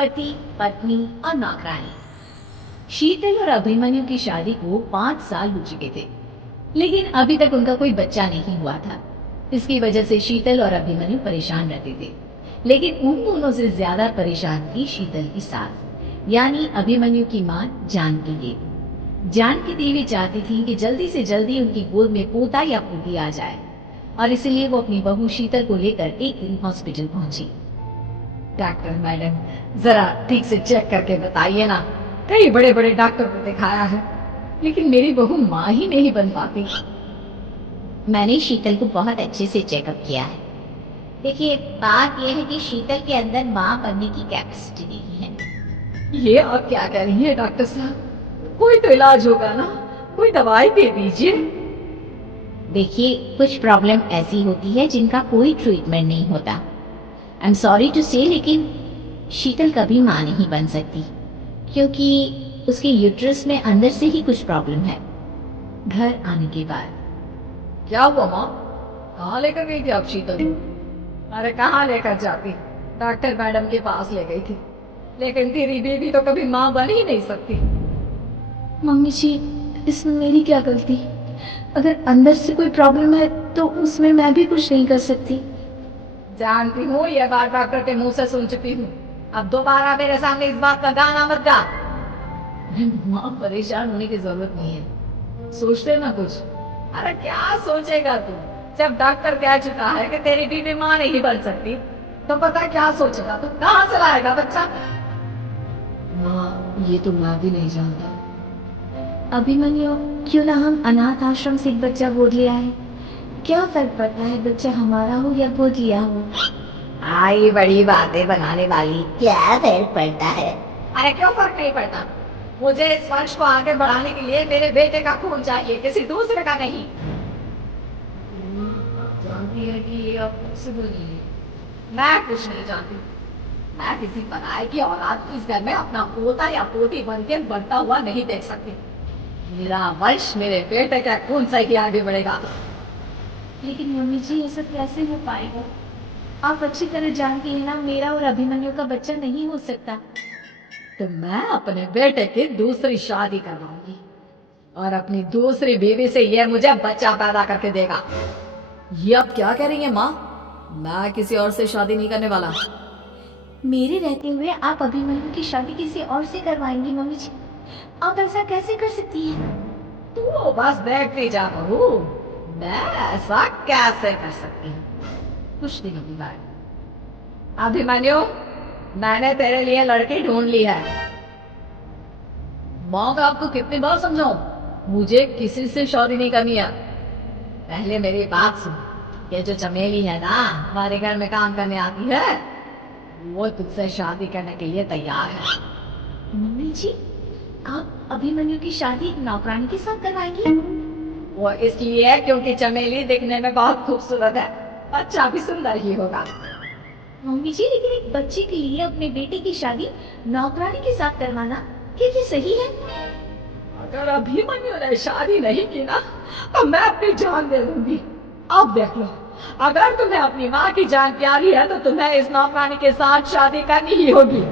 पति, पत्नी और नौकरानी। शीतल और अभिमन्यु की शादी को 5 साल हो चुके थे, लेकिन अभी तक उनका कोई बच्चा नहीं हुआ था। इसकी वजह से शीतल और अभिमन्यु परेशान रहते थे, लेकिन उन दोनों से ज्यादा परेशान थी शीतल की सास, यानी अभिमन्यु की मां जानकी देवी। जानकी देवी चाहती थी कि जल्दी से जल्दी उनकी गोद में पोता या पोती आ जाए, और इसलिए वो अपनी बहू शीतल को लेकर एक दिन हॉस्पिटल पहुंची। डॉक्टर मैडम, जरा ठीक से चेक करके बताइए ना। कई बड़े बड़े डॉक्टर को दिखाया है, लेकिन मेरी बहू माँ ही नहीं बन पाती। मैंने शीतल को बहुत अच्छे से चेकअप किया है। देखिए, बात यह है कि शीतल के अंदर माँ बनने की कैपेसिटी नहीं है। ये आप क्या कह रही हैं डॉक्टर साहब? कोई तो इलाज होगा ना, कोई दवाई दे दीजिए। देखिए, कुछ प्रॉब्लम ऐसी होती है जिनका कोई ट्रीटमेंट नहीं होता। आई एम सॉरी टू से, लेकिन शीतल कभी माँ नहीं बन सकती, क्योंकि उसके यूट्रस में अंदर से ही कुछ प्रॉब्लम है। घर आने के बाद क्या हुआ माँ? कहाँ लेकर गई थी आप शीतल को? अरे कहाँ लेकर जाती, डॉक्टर मैडम के पास ले गई थी, लेकिन तेरी बेबी तो कभी माँ बन ही नहीं सकती। मम्मी जी, इसमें मेरी क्या गलती? अगर अंदर से कोई प्रॉब्लम है तो उसमें मैं भी कुछ नहीं कर सकती। जानती हूँ, ये बात डॉक्टर के मुंह से सुन चुकी हूँ। अब दोबारा मेरे सामने इस बात का गाना मत गा। माँ, परेशान होने की जरूरत नहीं है, सोचते ना कुछ। अरे क्या सोचेगा तू? जब डॉक्टर कह चुका है कि तेरी बीवी माँ नहीं बन सकती, तो पता क्या सोचेगा तू? कहाँ से लाएगा बच्चा? माँ, ये तो मैं भी नहीं जानता। अभिमन्यु, क्यों ना हम अनाथ आश्रम से एक बच्चा गोद ले आए? क्या फर्क पड़ता है बच्चा हमारा हो या गोद लिया हो? आई बड़ी बातें बनाने वाली, क्या फर्क पड़ता है? अरे क्यों फर्क नहीं पड़ता? मुझे इस वंश को आगे बढ़ाने के लिए मेरे बेटे का खून चाहिए, किसी दूसरे का नहीं। जानती है कि ये आप मुझसे बोलिए। मैं कुछ नहीं जानती। मैं किसी बनाए की औलाद को इस घर में अपना पोता या पोती बन के बढ़ता हुआ नहीं देख सकती। मेरा वंश मेरे बेटे का खून से ही आगे बढ़ेगा। लेकिन मम्मी जी, ये सब कैसे हो पाएगा? आप अच्छी तरह जानती हैं ना, मेरा और अभिमन्यु का बच्चा नहीं हो सकता। तो मैं अपने बेटे की दूसरी शादी करवाऊंगी, और अपनी दूसरी बीवी से यह मुझे बच्चा पैदा करके देगा। ये अब क्या कह रही है माँ? मैं किसी और से शादी नहीं करने वाला। मेरे रहते हुए आप अभिमन्यु की शादी किसी और से करवाएंगी? मम्मी जी, आप ऐसा कैसे कर सकती हैं? तू बस देखती जा बहू, मैं ऐसा कैसे कर सकती हूँ। कुछ दिनों की बात। अभिमन्यु, मैंने तेरे लिए लड़की ढूंढ ली है। माँ का आपको कितनी बार समझाऊं, मुझे किसी से शादी नहीं करनी है। पहले मेरी बात सुन। ये जो चमेली है ना, हमारे घर में काम करने आती है, वो तुझसे शादी करने के लिए तैयार है। मम्मी जी, आप अभिमन्यु की शादी नौकरानी के साथ करवाएंगी? वो इसलिए क्योंकि चमेली दिखने में बहुत खूबसूरत है, बच्चा भी सुंदर ही होगा। मम्मी जी, लेकिन एक बच्चे के लिए अपने बेटे की शादी नौकरानी के साथ करवाना क्या ये सही है? अगर अभिमन्यु ने शादी नहीं की ना, तो मैं अपनी जान दे दूंगी। अब देख लो, अगर तुम्हें अपनी माँ की जान प्यारी है तो तुम्हें इस नौकरानी के साथ शादी करनी ही होगी।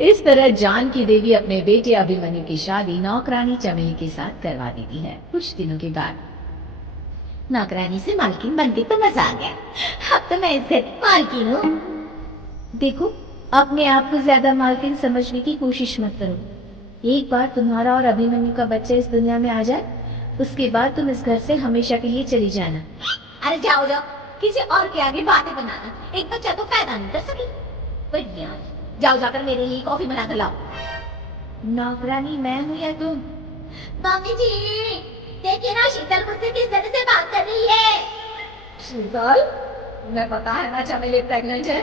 इस तरह जानकी देवी अपने बेटे अभिमन्यु की शादी नौकरानी चमेली के साथ करवा देती है। कुछ दिनों के बाद नौकरानी से मालकिन बनती तो मजा आ गया। अब तो मैं इस घर की मालकिन हूँ। देखो, अपने आप को ज्यादा मालकिन समझने की कोशिश मत करो। एक बार तुम्हारा और अभिमन्यु का बच्चा इस दुनिया में आ जाए, उसके बाद तुम इस घर से हमेशा के लिए चली जाना। अरे जाओ जाओ, किसी और के आगे बातें बनाना, एक बच्चा तो पैदा नहीं कर सकी। बढ़िया, जाओ जाकर मेरे लिए कॉफी बना कर लाओ। नौकरानी मैं हूँ या तुम? मम्मी जी, देखिए ना, शीतल मुझसे किस तरह से बात कर रही है। शीतल, तुम्हें पता है ना चमेली प्रेग्नेंट है,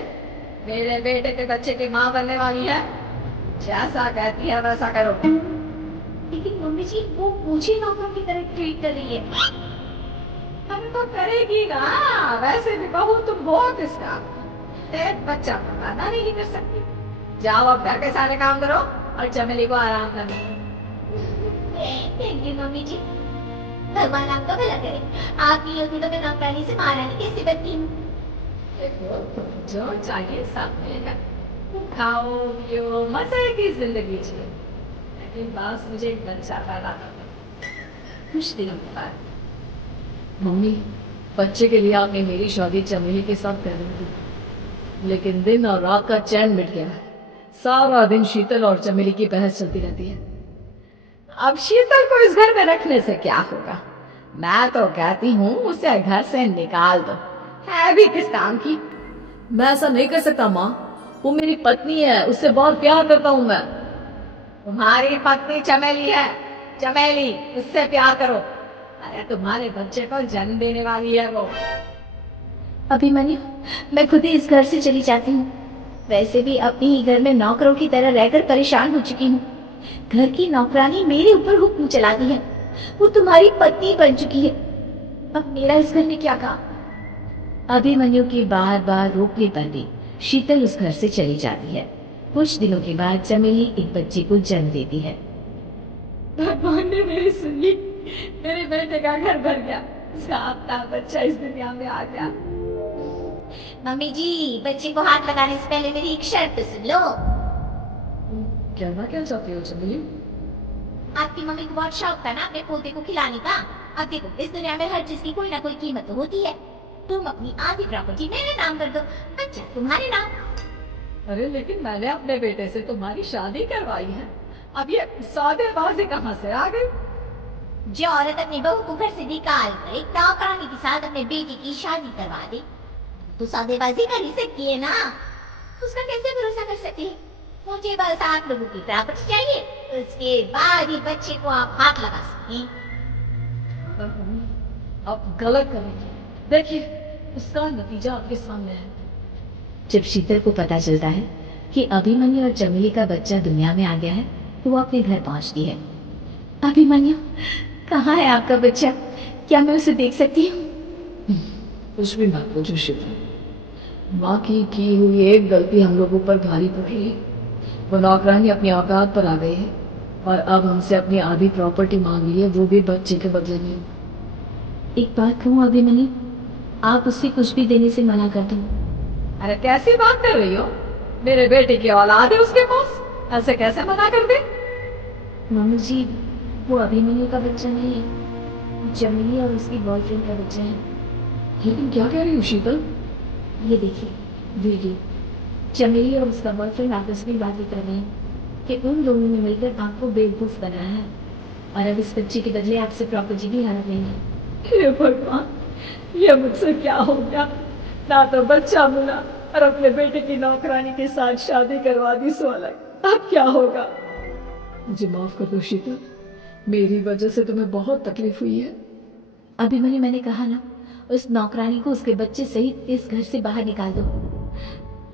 मेरे बेटे के बच्चे की माँ बनने वाली है। जैसा कहती है वैसा करो। लेकिन मम्मी जी, वो मुझे नौकर की तरह ट्रीट कर रही है। हम तो करेगी ना, वैसे भी बहू तुम हो किसका? एक बच्चा तो पैदा नहीं कर सकती। जाओ अब घर के सारे काम करो और चमेली को आराम करने दो। थैंक यू मम्मी जी, भगवान आपका भला करे। आप नहीं होती तो मैं नौकरानी से महारानी कैसे बनती हूँ। देखो, जो चाहिए सब मिलेगा। खाओ पियो मजे की जिंदगी जियो, लेकिन बस मुझे एक बच्चा पैदा करना कुछ दिनों के बाद। मम्मी, बच्चे के लिए आपने मेरी शादी चमेली के साथ कर दी थी, लेकिन दिन और रात का चैन मिट गया। सारा दिन शीतल और चमेली की बहस चलती रहती है। अब शीतल को इस घर में रखने से क्या होगा? मैं तो कहती हूँ उसे घर से निकाल दो, है भी किस काम की। मैं ऐसा नहीं कर सकता माँ, वो मेरी पत्नी है, उससे बहुत प्यार करता हूँ मैं। तुम्हारी पत्नी चमेली है, चमेली उससे प्यार करो। अरे तुम्हारे बच्चे को जन्म देने वाली है वो। अभिमन्यु, मैं खुद ही इस घर से चली जाती हूँ। वैसे भी अपने ही घर में नौकरों की तरह रहकर परेशान हो चुकी हूँ। घर की नौकरानी मेरे ऊपर हुक्म चलाती है, वो तुम्हारी पत्नी बन चुकी है। अब मेरा इस घर में क्या काम? अभिमन्यु की बार बार रोकने पर भी शीतल उस घर से चली जाती है। कुछ दिनों के बाद चमेली एक बच्चे को जन्म देती है। भगवान ने मेरी सुन ली, मेरे बेटे का घर भर गया, उसका अपना बच्चा इस दुनिया में आ गया। मम्मी जी, बच्चे को हाथ लगाने से पहले मेरी एक शर्त सुन लो। कहना क्या चाहती हो चमेली? आपकी मम्मी को बहुत शौक था ना अपने पोते को खिलाने का। अब देखो, इस दुनिया में हर चीज की कोई ना कोई कीमत तो होती है। तुम अपनी आधी प्रॉपर्टी मेरे नाम कर दो, बच्चा तुम्हारे नाम। अरे लेकिन मैंने अपने बेटे से तुम्हारी शादी करवाई है, अब ये सौदेबाजी कहाँ से आ गई? जो औरत अपनी बहू को घर से निकाल कर एक नौकरानी के साथ अपने बेटे की शादी करवा दे, तो सौदेबाजी कर ही सकती है ना। उसका कैसे भरोसा कर सकती है? मुझे बस आप लोगों की प्रॉपर्टी चाहिए, उसके बाद ही बच्चे को आप हाथ लगा सकते हैं। आप गलत करेंगे, देखिए उसका नतीजा आपके सामने है। जब शीतल को पता चलता है कि अभिमन्यु और चमेली का बच्चा दुनिया में आ गया है, तो वो अपने घर पहुंचती है। अभिमन्यु, कहाँ है आपका बच्चा? क्या मैं उसे देख सकती हूँ? कुछ भी मत पूछो शीतल, माँ की हुई एक गलती हम लोगों पर भारी पड़ी है। वो नौकरानी अपनी औकात पर आ गई है और अब हमसे अपनी आधी प्रॉपर्टी मांग रही है, वो भी बच्चे के बदले में। एक बात कहूँ अभिमन्यु, आप उससे कुछ भी देने से मना कर दो। अरे कैसी बात कर रही हो? मेरे बेटे की औलाद है उसके पास, ऐसे कैसे मना कर दे? मम्मी जी, वो अभिमन्यु का बच्चा नहीं है, चमेली और उसकी बॉयफ्रेंड का बच्चा है। लेकिन क्या कह रही हो शीतल? ये देखिए वीडियो, चमेली और उसका बॉयफ्रेंड आपस में बातें कर रहे हैं कि उन दोनों ने मिलकर आपको बेवकूफ बनाया है और अब इस बच्चे के बदले आपसे प्रॉपर्टी भी हड़प लेंगे। हे भगवान, ये मुझसे क्या हो गया? ना तो बच्चा मिला और अपने बेटे की नौकरानी के साथ शादी करवा दी, सो अलग। अब क्या होगा? मुझे माफ कर दो शीतल, मेरी वजह से तुम्हें बहुत तकलीफ हुई है। अभिमन्यु, मैंने कहा ना, उस नौकरानी को उसके बच्चे सहित इस घर से बाहर निकाल दो।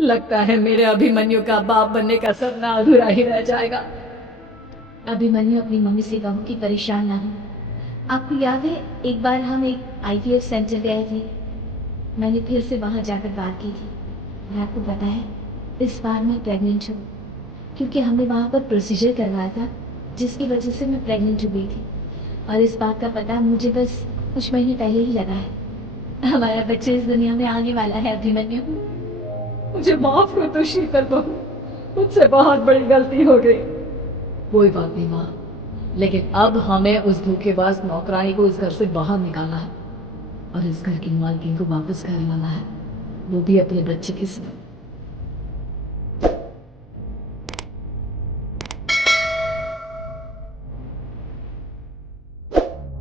लगता है मेरे अभिमन्यु का बाप बनने का सपना अधूरा ही रह जाएगा। अभिमन्यु, अपनी मम्मी से कहो कि परेशान ना हो। आपको याद है एक बार हम एक IVF सेंटर गए थे, मैंने फिर से वहाँ जाकर बात की थी और आपको पता है इस बार मैं प्रेग्नेंट हूँ, क्योंकि हमने वहाँ पर प्रोसीजर करवाया था जिसकी वजह से मैं प्रेग्नेंट हो गई थी और इस बात का पता मुझे बस कुछ महीने पहले ही लगा है। हमारा बच्चा इस दुनिया में आने वाला है अभिमन्यु। मुझे माफ कर दो शीतल बहू, मुझसे बहुत बड़ी गलती हो गई। कोई बात नहीं माँ, लेकिन अब हमें उस धोखेबाज नौकरानी को इस घर से बाहर निकालना है और इस घर की मालकिन को वापस घर लाना है, वो भी अपने बच्चे के साथ।